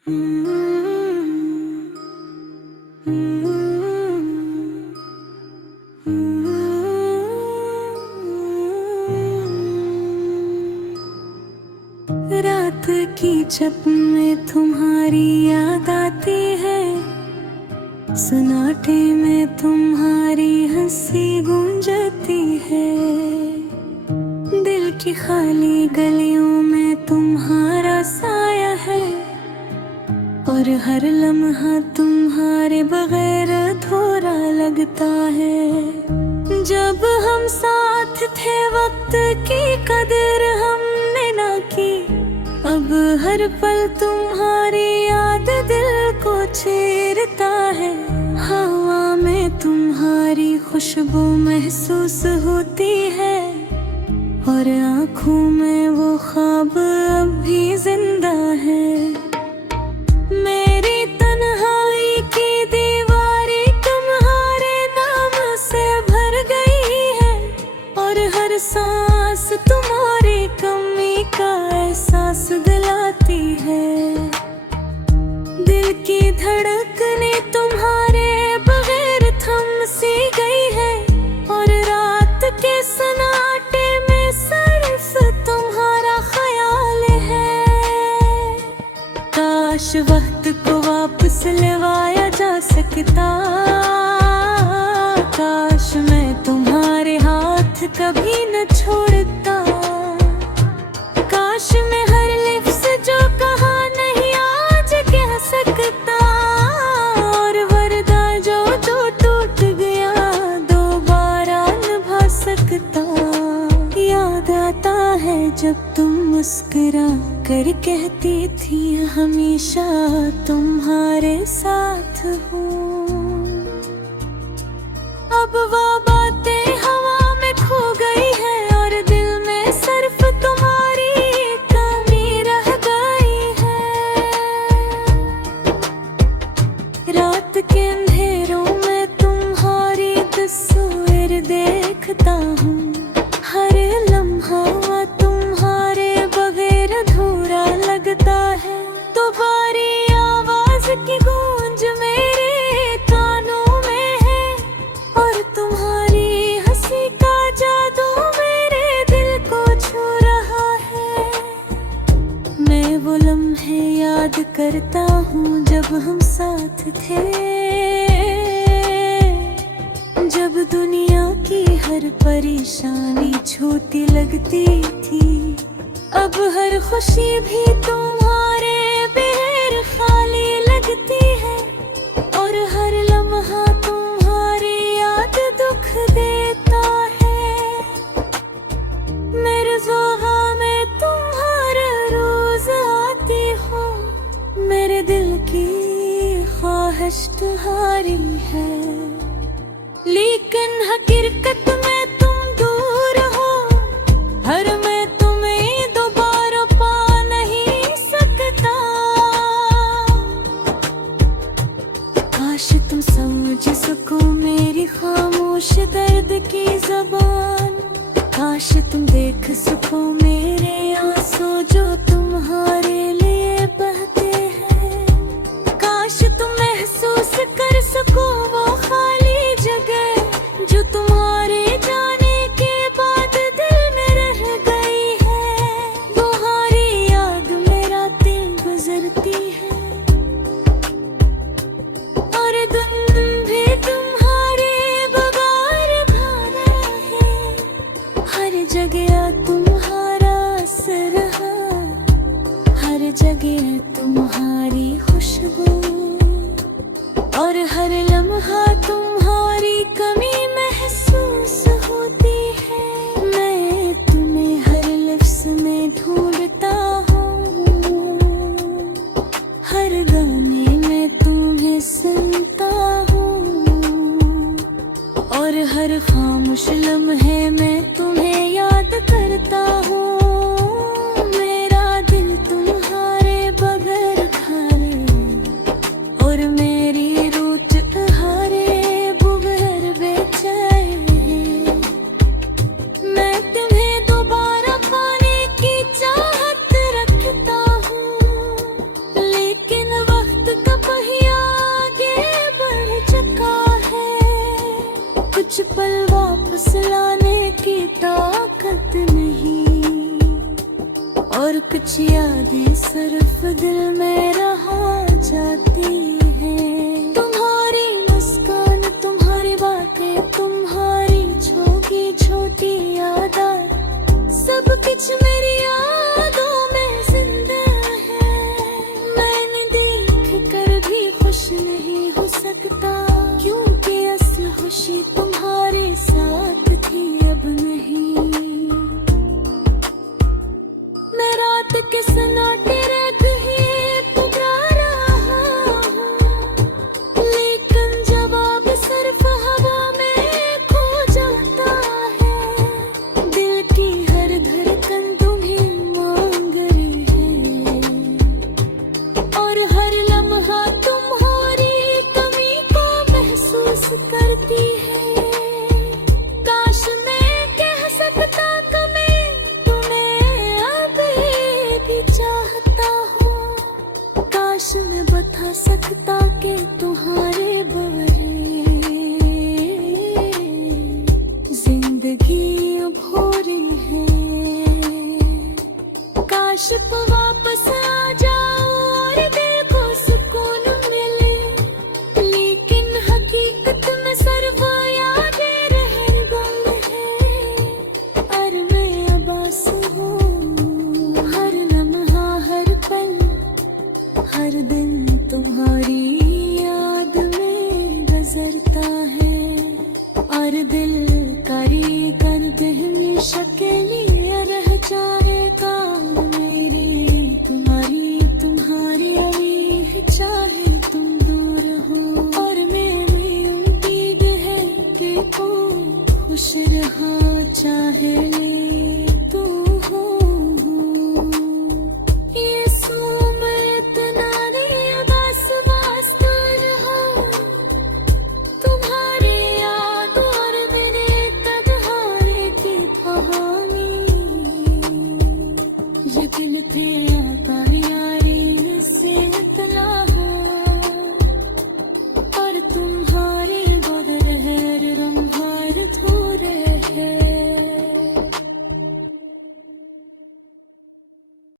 रात की छत में तुम्हारी याद आती है, सन्नाटे में तुम्हारी हंसी गूंजती है। दिल की खाली गलियों में तुम्हारा साया है, और हर लम्हा तुम्हारे बगैर अधूरा लगता है। जब हम साथ थे वक्त की कदर हमने ना की, अब हर पल तुम्हारी याद दिल को छेड़ता है। हवा में तुम्हारी खुशबू महसूस होती है, और आँखों में वो ख्वाब अब भी जिंदा है। मेरी तन्हाई की दीवारें तुम्हारे नाम से भर गई है, और हर सांस तुम्हारी कमी का एहसास दिलाती है। दिल की धड़कने तुम्हारे बगैर थम सी गई है, और रात के सन्नाटे में सिर्फ तुम्हारा ख्याल है। काश वक्त को वापस लौटाया जा सकता, काश मैं तुम्हारे हाथ कभी न छोड़ता। काश मैं हर लिफ्ज़ जो कहा नहीं आज कह सकता, और वादा जो टूट गया दोबारा निभा सकता। याद आता है जब तुम मुस्कुरा कर कहती थी हमेशा तुम्हारे साथ हूँ। अब वो बातें हवा में खो गई है, और दिल में सिर्फ तुम्हारी कमी रह गई है। रात के अंधेरों में तुम्हारी तस्वीर देखता हूँ, हर लम्हा तुम्हारे बगैर अधूरा लगता है। तुम्हारी आवाज की गूंज मेरे कानों में है, और तुम्हारी हंसी का जादू मेरे दिल को छू रहा है। मैं वो लम्हे याद करता हूँ जब हम साथ थे, जब दुनिया की हर परेशानी छोटी लगती थी। अब हर खुशी भी तुम्हारे बगैर खाली लगती है, और हर लम्हा तुम्हारी याद दुख देता है। मेरे ज़ोहा में तुम्हारे रोज आती हो, मेरे दिल की ख्वाहिश तुम्हारी है। लेकिन हकीकत में तुम दूर हो, हर मैं तुम्हें दोबारा पा नहीं सकता। काश तुम समझ सको मेरी खामोश दर्द की ज़बान, काश तुम देख सको मेरे आंसू जो तुम्हारे लिए बहते हैं। काश तुम महसूस कर सको वो खाली जगह जो तुम्हारे जाने के बाद दिल में रह गई है। तुम्हारी याद मेरा दिल गुजरती है, और दिन भी तुम्हारे बगैर भागा है। हर जगह तुम्हारा असर है, हर जगह तुम्हारी खुशबू, और हर लम्हा तुम्हारी कमी महसूस होती है। मैं तुम्हें हर लिफ्ज़ में ढूंढता हूँ, हर गाने में तुम्हें सुनता हूँ, और हर खामोश लम्हे में तुम्हें याद करता हूँ। मेरा दिल तुम्हारे बगैर खाली, और मेरी रूह तुम्हारे बगैर बेचैन है। मैं तुम्हें दोबारा पाने की चाहत रखता हूँ, लेकिन कुछ यादें सिर्फ दिल में रहा जाती है। तुम्हारी मुस्कान, तुम्हारी बातें, तुम्हारी छोटी छोटी यादें, सब कुछ मेरी यादों में जिंदा है। मैंने देख कर भी खुश नहीं हो सकता, क्योंकि असल खुशी तुम्हारे साथ थी, अब नहीं। मैं रात के सन्नाटे रात ही पुकारा हूँ, लेकिन जवाब सिर्फ हवा में खो जाता है। दिल की हर धड़कन तुम्हें मांग रही है, और हर लम्हा तुम्हारी कमी को महसूस करती है। काश मैं कह सकता कि मैं तुम्हें अभी भी चाहता हूँ, काश मैं बता सकता कि तुम्हारे बारे जिंदगी अब हो रही है। काश तुम वापस आ जाओ और दिल को सुकून मिले, लेकिन हकीकत में सिर्फ यादें रह गम है। और मैं अब आंसू हूँ, हर लम्हा हर पल हर दिन तुम्हारी याद में गुजरता है। और दिल करी कर हमेशा के लिए रह जाएगा मेरी, तुम्हारी तुम्हारी अभी चाहे तुम दूर हो। और मेरी उम्मीद है कि तुम खुश रहा चाहे